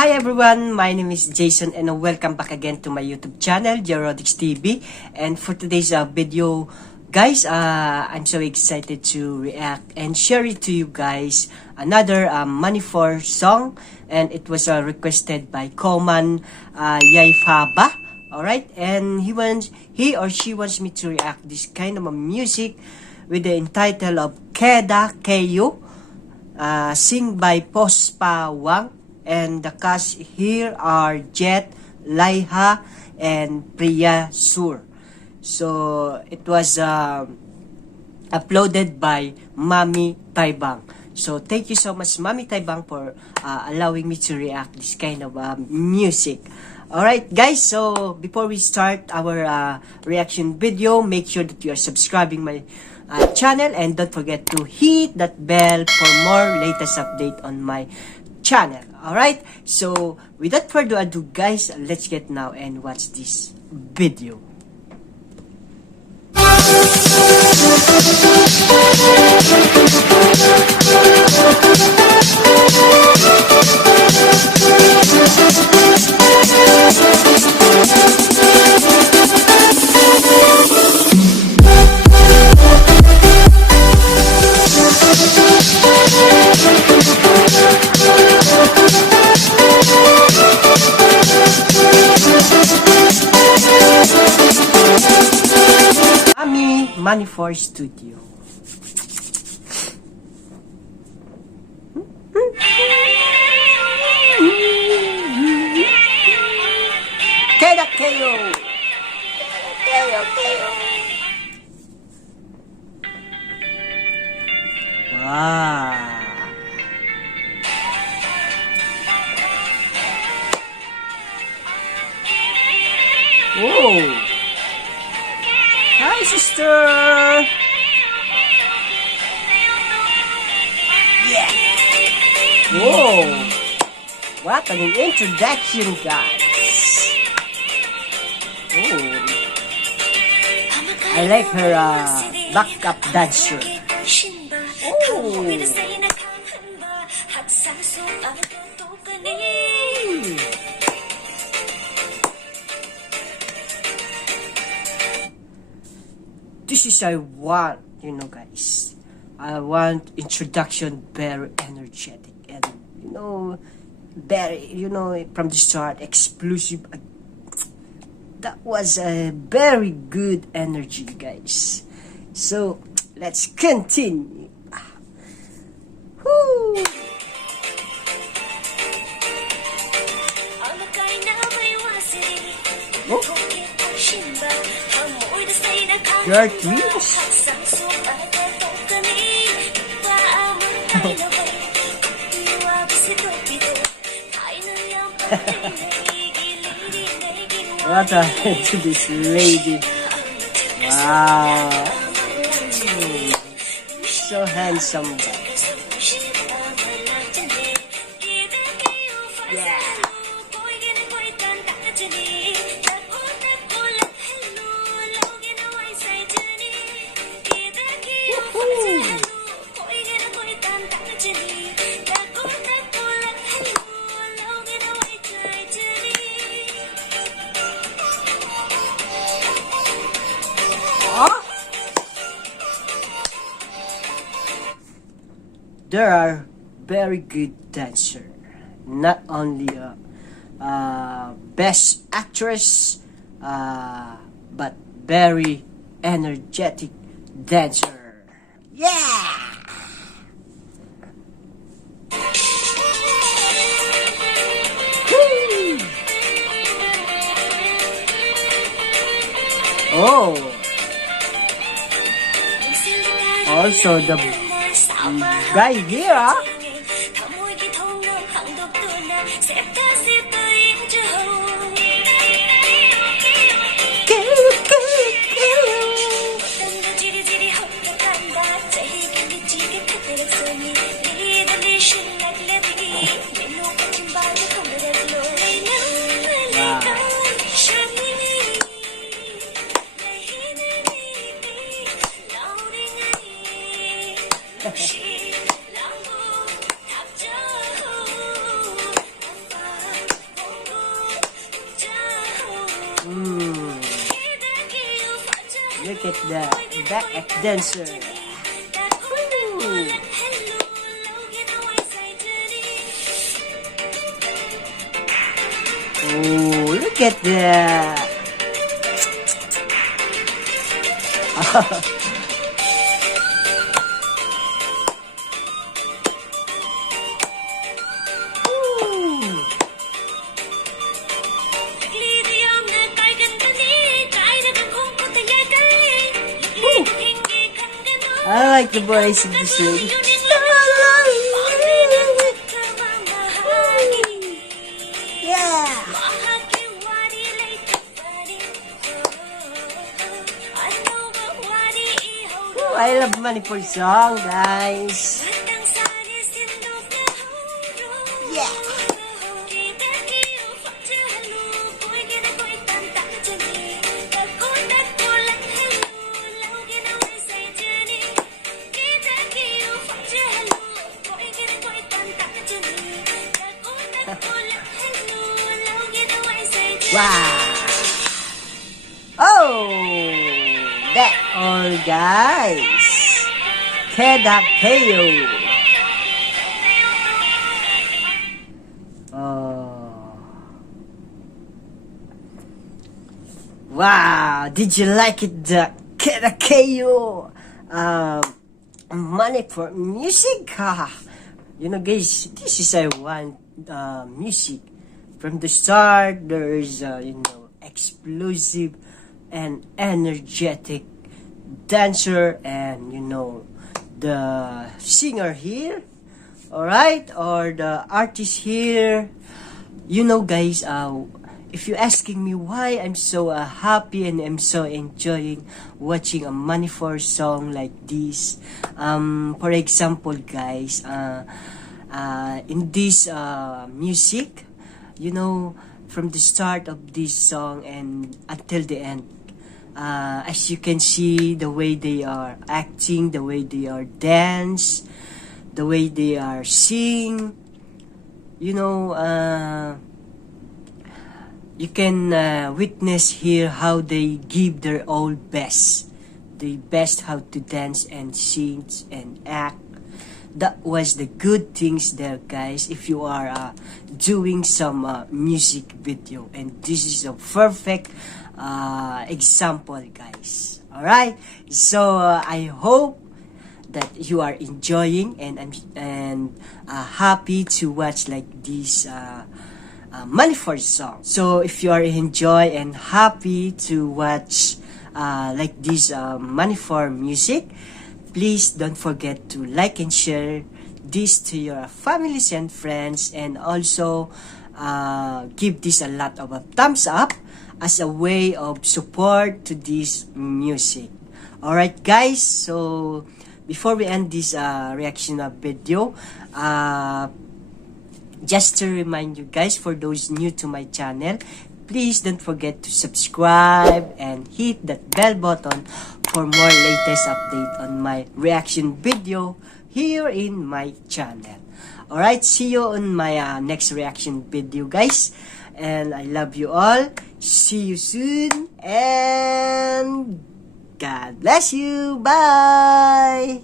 Hi everyone, my name is Jason and welcome back again to my YouTube channel, Jerotics TV. And for today's video, guys, I'm so excited to react and share it to you guys. Another Manipur song, and it was requested by Koman Yaifaba. Alright, and he or she wants me to react this kind of music with the entitle of KEDA KEYU, sing by Puspa Wang. And the cast here are Jet, Laiha, and Priya Sur. So it was uploaded by MAMI TAIBANG. So thank you so much, MAMI TAIBANG, for allowing me to react this kind of music. Alright guys, so before we start our reaction video, make sure that you are subscribing my channel, and don't forget to hit that bell for more latest update on my channel. Alright, so without further ado guys, let's get now and watch this video. Manipur Studio. KEDA KEYU. Wow. Whoa. Hi, sister. Yeah. Whoa. What an introduction, guys. Oh. I like her backup dancer. Oh. This is I want, guys. I want introduction very energetic and very from the start explosive. That was a very good energy, guys. So let's continue. Woo. Oh. Your twins? What happened to this lady? Wow. So handsome, guys. Yeah. There are very good dancer, not only best actress, but very energetic dancer. Yeah. Woo. Oh. Also the guy here. Look at the back at dancer. Ooh. Oh, look at that. I like the voice of the song. Yeah. Ooh, I love Manipur song, guys. Yeah. Wow! Oh, that all, guys. KEDA KEYU. Oh. Wow! Did you like it, the KEDA KEYU? Manipur music. You know, guys, this is I want music. From the start, there is explosive and energetic dancer, and the singer here, all right, or the artist here. Guys, if you're asking me why I'm so happy and I'm so enjoying watching a Manipur song like this, for example, guys, in this music, from the start of this song and until the end, as you can see, the way they are acting, the way they are dance, the way they are sing, you can witness here how they give their all best, the best how to dance and sing and act. That was the good things there, guys, if you are doing some music video, and this is a perfect example, guys. All right, so I hope that you are enjoying, and I'm happy to watch like this Manipur song. So if you are enjoy and happy to watch like this Manipur music, please don't forget to like and share this to your families and friends, and also give this a lot of a thumbs up as a way of support to this music. Alright, guys, so before we end this reaction video, just to remind you guys, for those new to my channel, please don't forget to subscribe and hit that bell button for more latest update on my reaction video here in my channel. Alright, see you on my next reaction video, guys. And I love you all. See you soon. And God bless you. Bye.